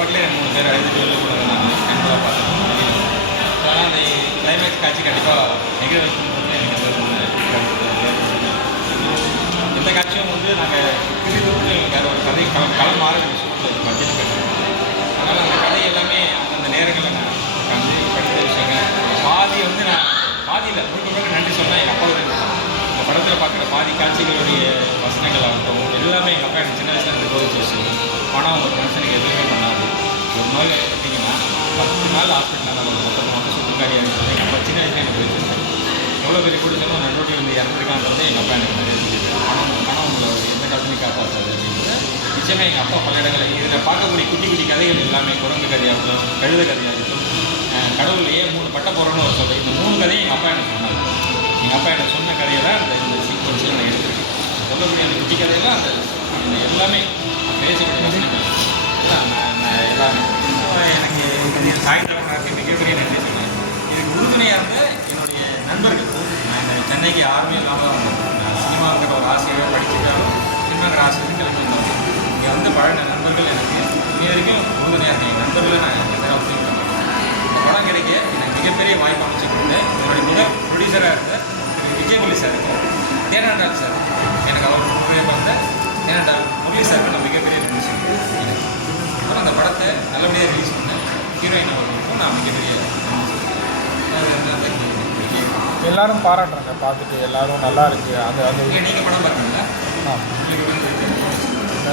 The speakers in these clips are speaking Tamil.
ஸ்பாட்லேயே ரெண்டு மூணு பேர் அழிஞ்சு வெளில கூட நான் கண்டிப்பாக பார்த்தேன் ஆனால் அந்த கிளைமேக்ஸ் காட்சி கண்டிப்பாக நிகழ வைக்கணுன்றது எனக்கு எந்த காட்சியும் வந்து நாங்கள் திருப்பி வேறு ஒரு கதை கல களம் மாற வேண்டிய சூழ்நிலை பட்ஜெட் கட்டணும் அதனால் அந்த கதை எல்லாமே அந்த நேரங்களில் நான் உட்காந்து படித்த விஷயங்கள். பாதி வந்து நான் பாதியில் முழுக்க முழுக்க நன்றி சொன்னால் எங்கள் அப்பாவுக்கு இந்த படத்தில் பார்க்குற பாதி காட்சிகளுடைய வசனங்கள் ஆகட்டும் எல்லாமே எங்கள் அப்பா எனக்கு சின்ன வயசுல இருந்து போதிச்சு வச்சு பணம் ஒரு மனுஷனுக்கு எதுவுமே பண்ணாது நோயில் நோய் எடுத்தீங்கன்னா பத்து நாள் ஹாஸ்பிட்டலில் நம்ம மொத்தம் வந்து சுத்தக்காரியாக இருக்குது எங்கள் அப்பா சின்ன வயசுல எனக்கு போயிட்டு எவ்வளோ பெரிய குடிச்சாலும் நடுவில் வந்து இறந்துருக்கான்றது எங்கள் அப்பா எனக்கு நிறைய ஆனால் பணம் உங்களை எந்த காலத்துலையும் காப்பாற்றாது அப்படின்றது நிச்சயமாக எங்கள் அப்பா பல இடங்களில் இதில் பார்க்கக்கூடிய குட்டி குட்டி கதைகள் எல்லாமே குரங்கு கதையாகட்டும் கழுத கதையாகட்டும் அஹ் கடவுள்லையே மூணு பட்ட போகிறோன்னு ஒரு சொல்ல இந்த மூணு கதையும் எங்கள் அப்பா எனக்கு சொன்னாங்க. எங்கள் அப்பா எனக்கு சொன்ன கதையை தான் அந்த இந்த சீக்வன்ஸில் நான் எடுத்துருக்கேன். சொல்லக்கூடிய அந்த குட்டி கதையெல்லாம் அந்த சாயந்தரம் எனக்கு மிகப்பெரிய நன்றி சொன்னேன் இதுக்கு உறுதுணையாக இருந்த என்னுடைய நண்பர்கள். நான் இந்த சென்னைக்கு ஆர்மி இல்லாமல் சினிமாங்கிற ஒரு ஆசையாக படிச்சுட்டாலும் சினிமாங்கிற ஆசை கிளம்பி வந்தோம் இங்கே வந்து பழகின நண்பர்கள் எனக்கு இங்கே வரைக்கும் உறுதுணையாக இருந்தேன் என் நண்பர்களை நான் எந்த அவசியம் பண்ணேன் படம் கிடைக்க எனக்கு மிகப்பெரிய வாய்ப்பு அமைச்சு கொடுத்தேன் என்னுடைய முதல் ப்ரொடியூசராக எல்லாரும் பாராட்டுறாங்க. பார்த்துட்டு எல்லாரும் நல்லா இருக்கு. வந்து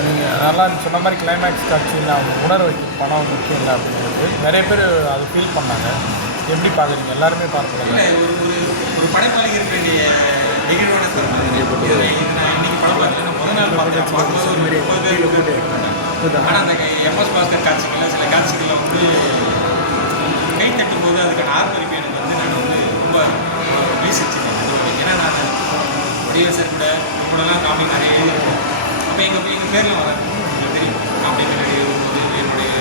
நீங்க நல்லா சொன்ன மாதிரி கிளைமேக்ஸ் காட்சியில் அவங்க உணர வைக்கும் பணம் முக்கியம் இல்லை அப்படிங்கிறது நிறைய பேர் அதை ஃபீல் பண்ணாங்க. எப்படி பார்க்குறீங்க எல்லாருமே பார்க்குறாங்க ஒரு பேர் ஆனால் அந்த எம்எஸ் பாஸ்கர் காட்சிகளில் சில காட்சிகளில் வந்து கை தட்டும் போது அதுக்கான ஆர்ப்பரிப்பு எனக்கு வந்து நான் வந்து ரொம்ப வீசிச்சிட்டேன் அது ஒரு- ஏன்னா நான் வடிவ சார் கூட கூடலாம் காமெடி நிறைய எழுதியிருக்கோம் அப்போ எங்கள் எங்கள் பேரில் வர உங்களுக்கு தெரியும் காமெடி பின்னாடி எழுதும்போது என்னுடைய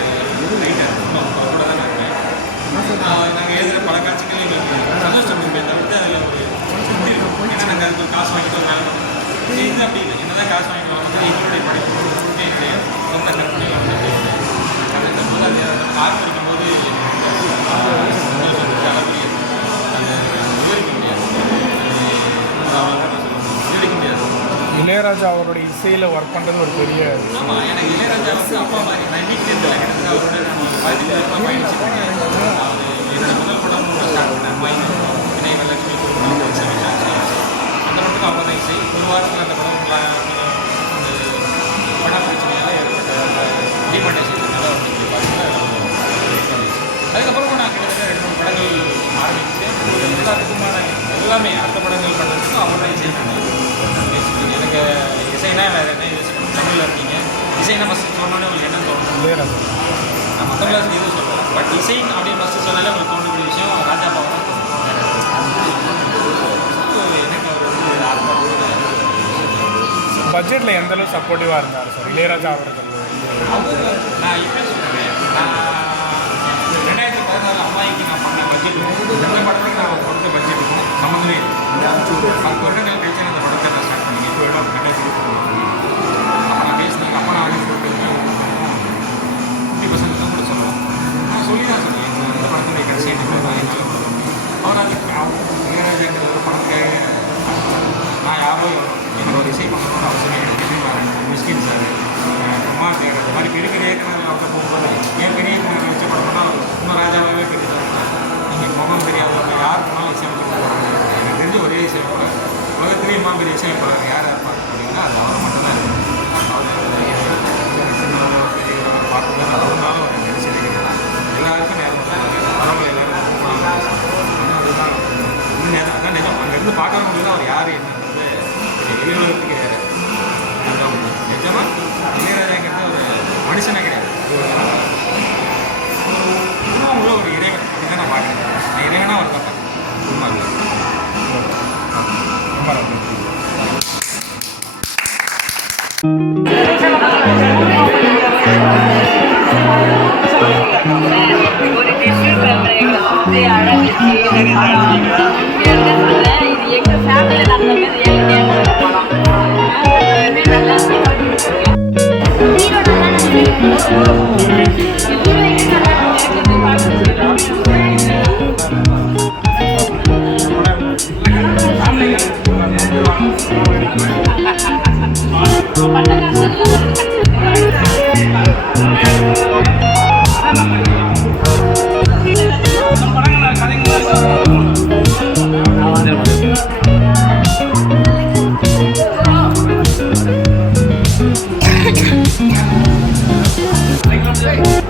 ரைட்டர் அவங்க கூட தான் நான் நாங்கள் எழுதுகிற பல காட்சிகள் எங்களுக்கு சந்தோஷம் இருப்பே தவிர்த்து அதில் ஒரு ஏன்னா நாங்கள் அதுக்கு காசு வாங்கிட்டு ஒரு வேலை இது இது அப்படி இல்லை. என்னதான் காசு வாங்கிட்டு வரோம் எங்களுடைய படைப்பு என்னுடைய சொந்த கற்பனை அந்த இந்த இளையராஜா அவருடைய இசையில் ஒர்க் பண்ணுறது ஒரு பெரிய ஆமாம் எனக்கு இளையராஜா பட்ஜெட்டில் எந்த அளவு சப்போர்ட்டிவாக இருந்தார் சார் இளையராஜா அவர்கள் அவங்க நான் இப்போ சொல்கிறேன் நான் ரெண்டாயிரத்தி பதினாறு அம்மாய்க்கு நான் பண்ண பட்ஜெட் இந்த படத்துக்கு நான் கொடுத்த பட்ஜெட் சம்மந்தமே இல்லை பத்து வருடங்கள் கழிச்சு அந்த படத்தை நான் ஸ்டார்ட் பண்ணி இப்போ இடம் ரெண்டாயிரத்தி அப்போ நான் பேசினேன் அப்பா நான் வந்து கொடுத்துருக்கேன் ஃபிஃப்டி பர்சன்ட் தான் கூட சொல்லுவோம் நான் சொல்லி தான் சொன்னேன் இந்த படத்துடைய கடைசி எனக்கு நான் என்னால் கொடுக்க முடியும் அவர் அதுக்கு அவங்க இளையராஜாங்கிற ஒரு படத்துக்காக நான் யாரோ எனக்கு ஒரு இசை பண்ணணும்னு அவசியம் எனக்கு மாறன் மிஸ்கின் சார் அம்மா தேர்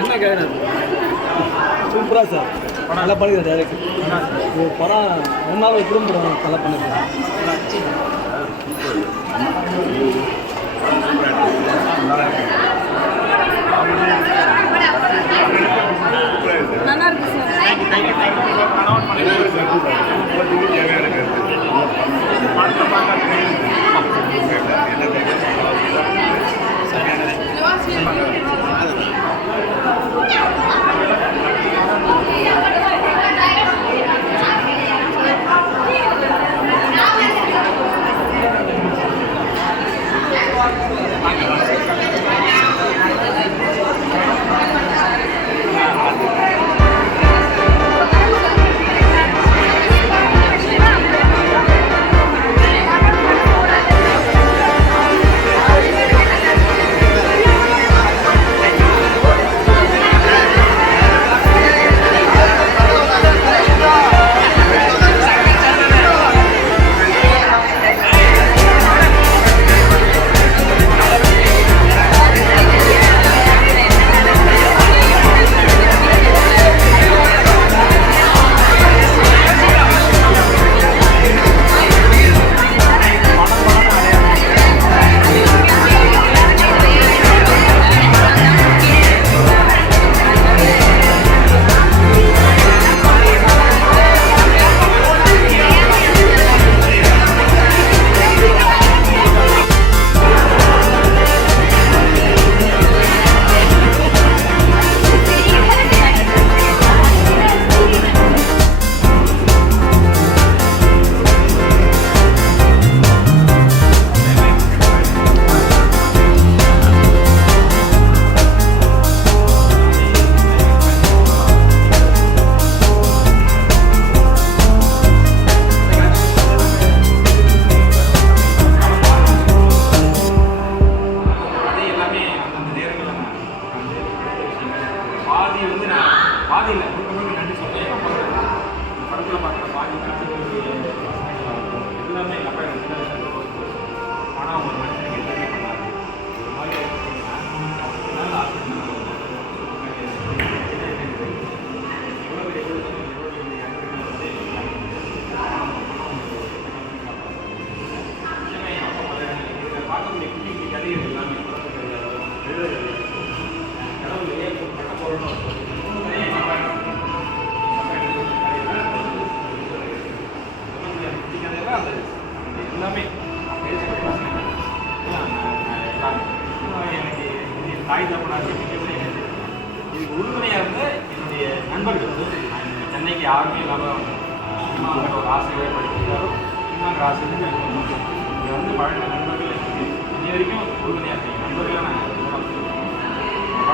என்ன கேட்குறது சூப்பராக சார் நல்லா பண்ணிக்கிறேன் டேரக்ட் ஒரு படம் ஒன்றாவது குடும்ப படம் நல்லா பண்ணிருக்கேன் அது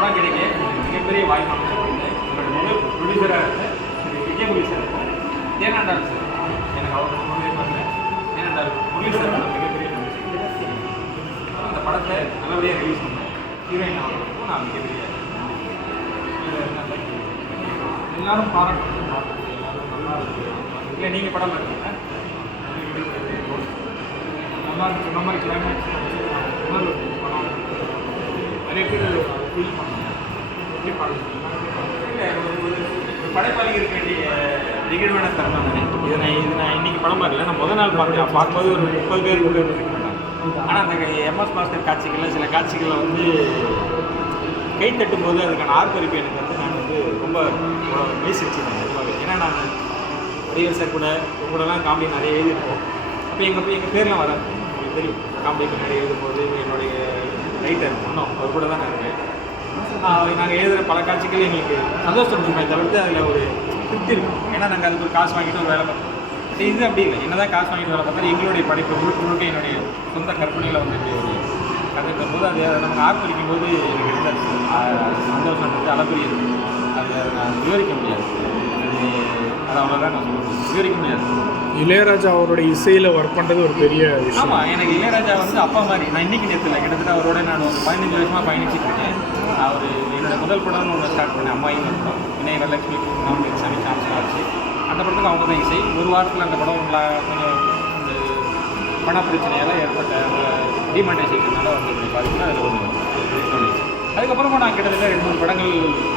படம் கிடைக்க மிகப்பெரிய வாய்ப்பு அமைச்சர் என்னோட முதல் ப்ரொடியூசராக இருந்த திரு விஜயமுடி சார் தேனாண்டார் சார் எனக்கு அவர் ரொம்பவே பண்ணல தேனாண்டார் முரளி சார் மிகப்பெரிய நன்றி. அந்த படத்தை நல்லபடியாக ரிலீஸ் பண்ணேன் ஹீரோயின் அவர்களுக்கும் நான் மிகப்பெரிய நன்றி. இதுல என்ன எல்லாரும் பாராட்டு. இல்லை நீங்கள் படம் பார்த்தீங்கன்னா நல்லா இருக்கு. சொன்ன மாதிரி கிளைமேக்ஸ் உணர்வு படம். நிறைய பேர் ஃபீல் பண்ணாங்க. படைப்பாளிகளுக்கு வேண்டிய நிகழ்வான தருணம் தானே? நான் இது நான் இன்னைக்கு படம் பார்க்கல. நான் முதல் நாள் பார்த்தேன் பார்க்கும்போது ஒரு முப்பது பேர் கூட ஆனால் அந்த எம்எஸ் மாஸ்டர் காட்சிகளில் சில காட்சிகளில் வந்து கை தட்டும் போது அதுக்கான ஆர்ப்பரிப்பு எனக்கு வந்து நான் வந்து ரொம்ப மெய்சிச்சிருந்தேன் நிஜமாவே. ஏன்னா நான் வடிவேல் சார் கூட கூடலாம் காமெடி நிறைய எழுதியிருப்போம். அப்போ எங்கள் எங்கள் பேர்லாம் வராது. உங்களுக்கு தெரியும். காமெடி எழுதும் எழுதும்போது என்னுடைய ரைட்டர் ஒன்றும் அவர் கூட தான் நான் இருக்கேன் நாங்கள் எழுதுகிற பல காட்சிகள் எங்களுக்கு சந்தோஷம் இருக்குமே தவிர்த்து அதில் ஒரு திருப்தி இருக்கும் ஏன்னா நாங்கள் அதுக்கு ஒரு காசு வாங்கிட்டு ஒரு வேலை பார்த்தோம். இது அப்படி இல்லை. என்னதான் காசு வாங்கிட்டு வேலை பார்த்தா எங்களுடைய படைப்பு முழுக்க முழுக்க என்னுடைய சொந்த கற்பனையில் வந்துட்டு ஒரு கதைக்கும் போது அது நமக்கு ஆர்ப்பரிக்கும் போது எனக்கு இருந்த சந்தோஷம் வந்து அளப்பரியது அதை நான் விவரிக்க முடியாது. அது அவ்வளோதான் நான் சொல்ல முடியும் விவரிக்க முடியாது இளையராஜா அவருடைய இசையில் ஒர்க் பண்ணுறது ஒரு பெரிய விஷயம். ஆமாம் எனக்கு இளையராஜா வந்து அப்பா மாதிரி நான் இன்னைக்கு நேரத்தில் கிட்டத்தட்ட அவரோட நான் ஒரு பதினஞ்சு வருஷமாக பயணிச்சுட்டு இருக்கேன். அவர் என்னோட முதல் படம்னு ஒன்று ஸ்டார்ட் பண்ணேன் அம்மாயின்னு ஒரு படம். வினய் வரலட்சுமி நாம சாமி சான்ஸ் ஆச்சு அந்த படத்துக்கு அவங்க தான் இசை. ஒரு வாரத்தில் அந்த படம் கொஞ்சம் பண பிரச்சனையால் ஏற்பட்ட வந்து இப்படி பாதிப்புனா அதில் ஆயிடுச்சு. அதுக்கப்புறமா நான் கிட்டத்தட்ட ரெண்டு மூணு படங்கள்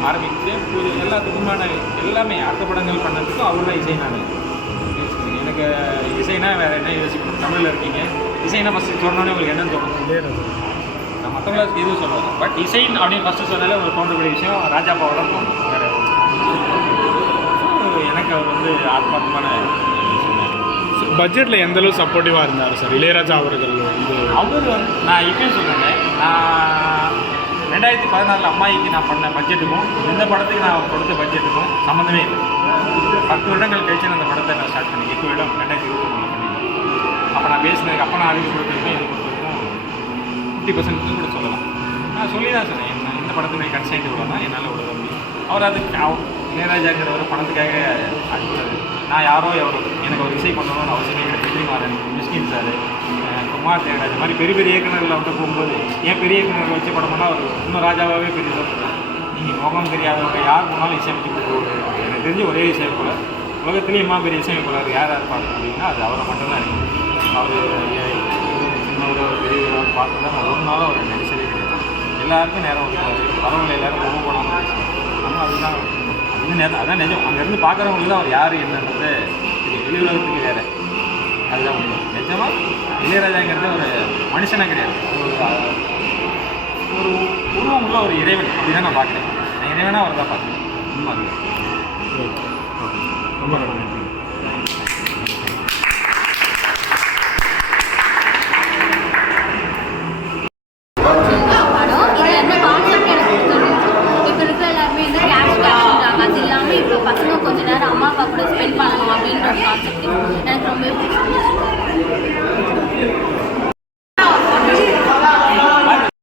ஆரம்பிச்சு புது எல்லாத்துக்குமான எல்லாமே அடுத்த படங்கள் பண்ணதுக்கும் அவர் தான் இசை நான். எனக்கு இசைனா வேறு என்ன யோசிக்கணும்? தமிழில் இருக்கீங்க. இசைனா ஃபஸ்ட்டு சொன்னோன்னே உங்களுக்கு என்னன்னு தோணும் நான் மற்றவங்கள எதுவும் சொல்லுவேன் பட் இசை அப்படின்னு ஃபஸ்ட்டு சொன்னாலே ஒரு தோன்றக்கூடிய விஷயம். ராஜா பாவோட தோணும் வேறு எனக்கு அவர் வந்து ஆத்மார்த்தமான. பட்ஜெட்டில் எந்த அளவு சப்போர்ட்டிவாக இருந்தார் சார் இளையராஜா அவர்கள் வந்து அவர் வந்து நான் இப்பயும் சொல்கிறேன் நான் ரெண்டாயிரத்தி பதினாறில் அம்மாயிக்கு நான் பண்ண பட்ஜெட்டுக்கும் இந்த படத்துக்கு நான் கொடுத்த பட்ஜெட்டுக்கும் சம்மந்தமே இல்லை. பத்து வருடங்கள் கழிச்சு நான் அந்த படத்தை நான் ஸ்டார்ட் பண்ணி எட்டு வருடம் ரெண்டாயிரத்தி இருபத்தி மூணில் பண்ணியிருக்கேன் அப்போ நான் பேசினதுக்கு அப்போ நான் அறிவு கொடுத்துருக்கேன் இது கொடுத்துருக்கோம் ஃபிஃப்டி பர்சன்ட் கூட சொல்லலாம். நான் சொல்லி தான் சொன்னேன் என்ன இந்த படத்துக்கு கன்சைன்ட் இவ்வளோ தான் என்னால் இவ்வளோ முடியும் அவர் அது அவ- இளையராஜாங்கிறவர் பணத்துக்காக நான் யாரோ எவரோ எனக்கு ஒரு இசை பண்ணணும்னு அவசியமே கிடையாது வெற்றிமாறன் மிஸ்கின் சார் குமார் தேவராஜ் இந்த மாதிரி பெரிய பெரிய இயக்குநர்களை வந்து போகும்போது ஏன் பெரிய இயக்குநர்கள் வச்சு படம் பண்ணால் அவர் இன்னும் ராஜாவாகவே பெரிய சொல்கிறார் நீங்கள் முகம் தெரியாதவங்க யார் போனாலும் இசையமைச்சு கொடுக்குறது எனக்கு தெரிஞ்ச ஒரே இசையமைப்பாளர். உலகத்துலேயும் இம்மா பெரிய இசையமைப்பாளர். யார் யார் பார்க்க அப்படின்னா அது அவரை மட்டும்தான் இருக்கு. அவர் சின்னவரோ பெரியவரோ பார்த்து தான் ஒரு நாளும் அவர் நினைச்சதே கிடையாது. எல்லாருக்கும் நேரம் ஒதுக்குவாரு வரவங்களை எல்லாரும் ரொம்ப போனாங்க. ஆனால் அதுதான். அது நேரம். அதான் நிஜம். அங்கேருந்து பார்க்குறவங்களுக்கு தான் அவர் யார் என்னன்றது வெளி உலகத்துக்கு வேறு. அதுதான் உண்மை. நிஜமாக இளையராஜாங்கிறது ஒரு மனுஷனாக கிடையாது. ஒரு உருவம் உள்ள ஒரு இறைவன். அப்படிதான் நான் பார்க்குறேன். நான் இறைவனாக அவர் தான் பார்க்குறேன். உண்மை ரொம்ப நன்றி.